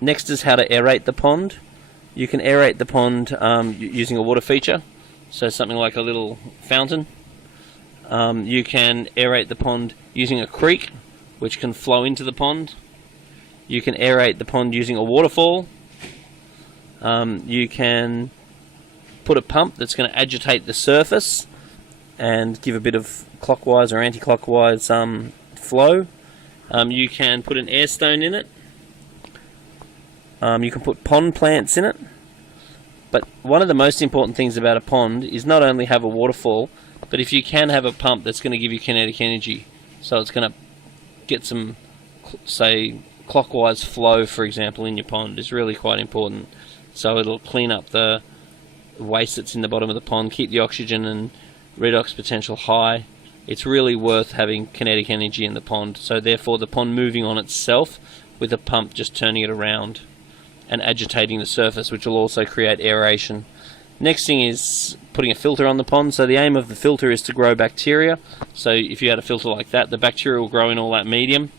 Next is how to aerate the pond. You can aerate the pond using a water feature, so something like a little fountain. You can aerate the pond using a creek, which can flow into the pond. You can aerate the pond using a waterfall. You can put a pump that's going to agitate the surface and give a bit of clockwise or anti-clockwise flow. You can put an air stone in it. You can put pond plants in it. But one of the most important things about a pond is not only have a waterfall, but if you can have a pump that's going to give you kinetic energy. So it's going to get some, say, clockwise flow, for example, in your pond is really quite important. So it'll clean up the waste that's in the bottom of the pond, keep the oxygen and redox potential high. It's really worth having kinetic energy in the pond. So therefore the pond moving on itself with a pump just turning it around and agitating the surface, which will also create aeration. Next thing is putting a filter on the pond. So the aim of the filter is to grow bacteria. So if you had a filter like that, the bacteria will grow in all that medium.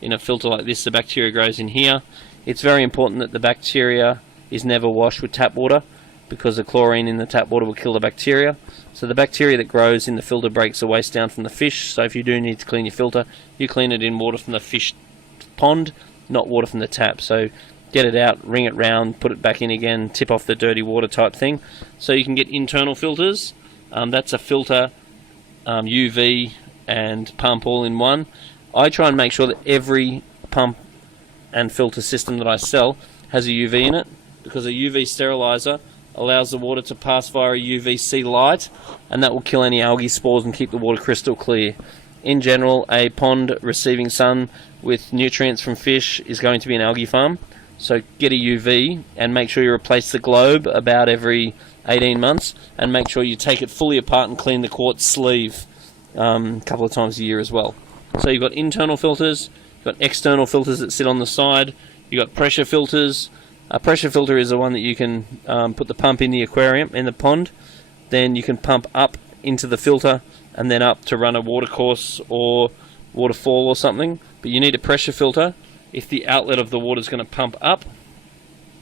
In a filter like this, the bacteria grows in here. It's very important that the bacteria is never washed with tap water, because the chlorine in the tap water will kill the bacteria. So the bacteria that grows in the filter breaks the waste down from the fish. So if you do need to clean your filter, you clean it in water from the fish pond, not water from the tap. So get it out, wring it round, put it back in again, tip off the dirty water type thing. So you can get internal filters. That's a filter, UV and pump all in one. I try and make sure that every pump and filter system that I sell has a UV in it, because a UV sterilizer allows the water to pass via a UVC light, and that will kill any algae spores and keep the water crystal clear. In general, a pond receiving sun with nutrients from fish is going to be an algae farm. So get a UV and make sure you replace the globe about every 18 months, and make sure you take it fully apart and clean the quartz sleeve a couple of times a year as well. So you've got internal filters, you've got external filters that sit on the side, you've got pressure filters. A pressure filter is the one that you can put the pump in the aquarium, in the pond, then you can pump up into the filter and then up to run a watercourse or waterfall or something. But you need a pressure filter if the outlet of the water is going to pump up.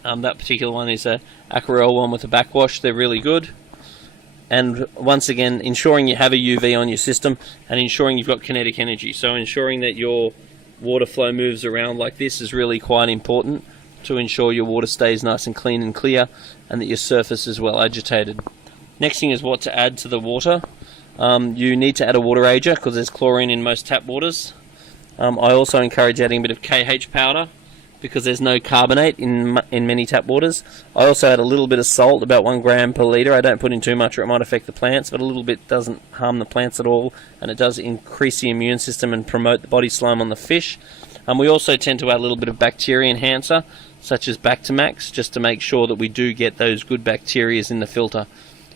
That particular one is a Aquarel one with a backwash. They're really good. And once again, ensuring you have a UV on your system and ensuring you've got kinetic energy. So ensuring that your water flow moves around like this is really quite important to ensure your water stays nice and clean and clear, and that your surface is well agitated. Next thing is what to add to the water. You need to add a water ager because there's chlorine in most tap waters. I also encourage adding a bit of KH powder because there's no carbonate in many tap waters. I also add a little bit of salt, about 1 gram per litre. I don't put in too much or it might affect the plants, but a little bit doesn't harm the plants at all, and it does increase the immune system and promote the body slime on the fish. We also tend to add a little bit of bacteria enhancer, such as Bactamax, just to make sure that we do get those good bacteria in the filter.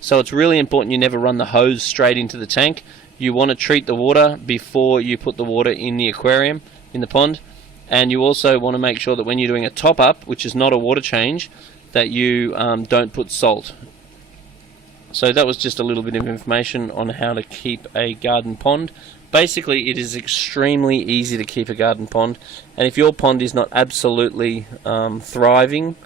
So it's really important you never run the hose straight into the tank. You want to treat the water before you put the water in the aquarium, in the pond. And you also want to make sure that when you're doing a top-up, which is not a water change, that you don't put salt. So that was just a little bit of information on how to keep a garden pond. Basically, it is extremely easy to keep a garden pond, and if your pond is not absolutely thriving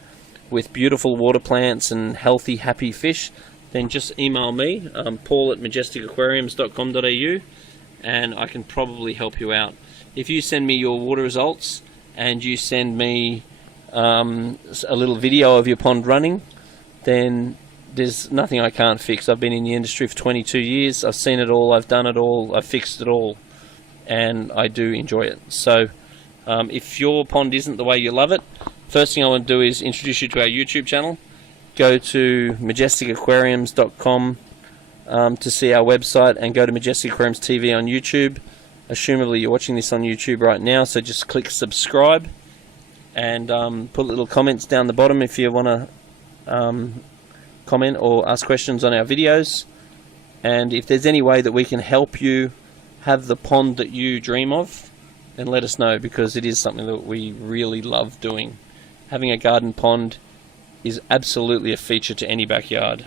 with beautiful water plants and healthy, happy fish, then just email me, paul@majesticaquariums.com.au, and I can probably help you out. If you send me your water results and you send me a little video of your pond running, then there's nothing I can't fix. I've been in the industry for 22 years. I've seen it all. I've done it all. I've fixed it all. And I do enjoy it. So if your pond isn't the way you love it, first thing I want to do is introduce you to our YouTube channel. Go to majesticaquariums.com to see our website, and go to Majestic Aquariums TV on YouTube. Assumably you're watching this on YouTube right now, so just click subscribe and put little comments down the bottom if you want to comment or ask questions on our videos. And if there's any way that we can help you have the pond that you dream of, then let us know, because it is something that we really love doing. Having a garden pond is absolutely a feature to any backyard.